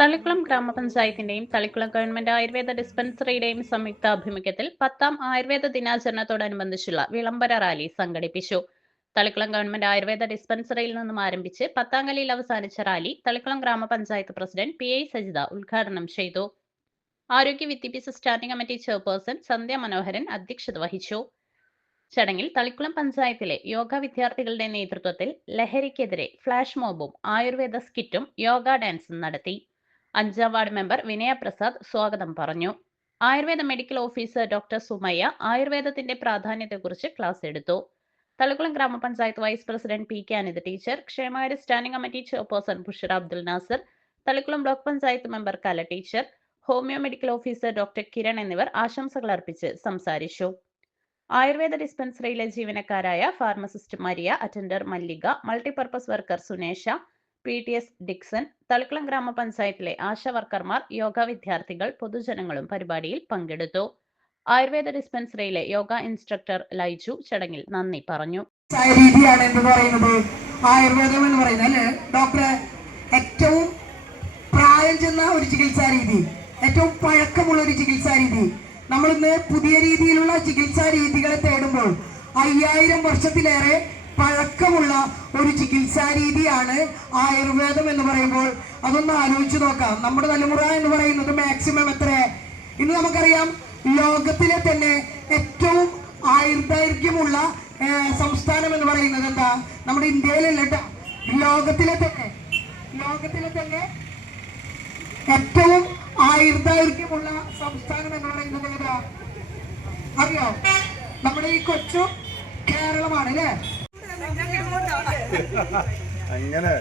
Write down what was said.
Thalikkulam ഗ്രാമപഞ്ചായത്തിന്റെയും Thalikkulam government Ayurveda ഡിസ്പെൻസറിയുടെയും സംയുക്താഭിമുഖ്യത്തിൽ 10ാം Ayurveda ദിനാചരണത്തോടനുബന്ധിച്ചുള്ള വിളംബര rally സംഘടിപ്പിച്ചു. Thalikkulam government Ayurveda ഡിസ്പെൻസറിയിൽ നിന്നും ആരംഭിച്ച് പത്താംകല്ലിയിൽ അവസാനിച്ച റാലി തളിക്കുളം ഗ്രാമപഞ്ചായത്ത് പ്രസിഡന്റ് PI സജിത ഉദ്ഘാടനം ചെയ്തു. ആരോഗ്യ വിദ്യാഭ്യാസ standing committee chairperson Sandhya Manoharan അധ്യക്ഷത വഹിച്ചു. ചടങ്ങിൽ തളിക്കുളം പഞ്ചായത്തിലെ യോഗ വിദ്യാർത്ഥികളുടെ നേതൃത്വത്തിൽ ലഹരിക്കെതിരെ ഫ്ലാഷ് മോബും ആയുർവേദ സ്കിറ്റും യോഗ ഡാൻസും നടത്തി. 5ാം വാർഡ് മെമ്പർ വിനയ പ്രസാദ് സ്വാഗതം പറഞ്ഞു. Ayurveda medical officer doctor Sumayya ആയുർവേദത്തിന്റെ പ്രാധാന്യത്തെക്കുറിച്ച് ക്ലാസ് എടുത്തു. Thalikulam grama panchayat vice president PK Anitha teacher, ക്ഷേമകാര്യ standing committee chairperson Bushara Abdul Nasar, Thalikulam block panchayat member Kala teacher, homeo medical officer doctor Kiran എന്നിവർ ആശംസകൾ അർപ്പിച്ച് സംസാരിച്ചു. ആയുർവേദ ഡിസ്പെൻസറിയിലെ ജീവനക്കാരായ pharmacist Maria, attender Mallika, multipurpose worker Sunesha, PTS Dixon, Thalikulam ഗ്രാമപഞ്ചായത്തിലെ ആശാ വർക്കർമാർ, യോഗ വിദ്യാർത്ഥികൾ, പൊതുജനങ്ങളും പരിപാടിയിൽ പങ്കെടുത്തു. ആയുർവേദ ഡിസ്പെൻസറിയിലെ യോഗ ഇൻസ്ട്രക്ടർ ലൈജു ചടങ്ങിൽ നന്ദി പറഞ്ഞു. രീതിയാണ് എന്ന് പറയുന്നത് ആയുർവേദം എന്ന് പറയുന്നത് അല്ലെ ഡോക്ടറെ, ഏറ്റവും പ്രായം ചെന്ന ഒരു ചികിത്സാ രീതി, ഏറ്റവും പഴക്കമുള്ള ഒരു ചികിത്സാ രീതി. നമ്മളിന്ന് പുതിയ രീതിയിലുള്ള ചികിത്സാ രീതികളെ തേടുമ്പോൾ 5000 വർഷത്തിലേറെ പഴക്കമുള്ള ഒരു ചികിത്സാ രീതിയാണ് ആയുർവേദം എന്ന് പറയുമ്പോൾ അതൊന്ന് ആലോചിച്ച് നോക്കാം. നമ്മുടെ തലമുറ എന്ന് പറയുന്നത് മാക്സിമം എത്ര? ഇന്ന് നമുക്കറിയാം ലോകത്തിലെ തന്നെ ഏറ്റവും ആയുർദൈർഘ്യമുള്ള സംസ്ഥാനം എന്ന് പറയുന്നത് എന്താ? നമ്മുടെ ഇന്ത്യയിലല്ല കേട്ടോ, ലോകത്തിലെ തന്നെ ഏറ്റവും ആയുർദൈർഘ്യമുള്ള സംസ്ഥാനം എന്ന് പറയുന്നത് ഏതാ അറിയോ? നമ്മുടെ ഈ കൊച്ചു കേരളമാണ് അല്ലേ? അങ്ങനെ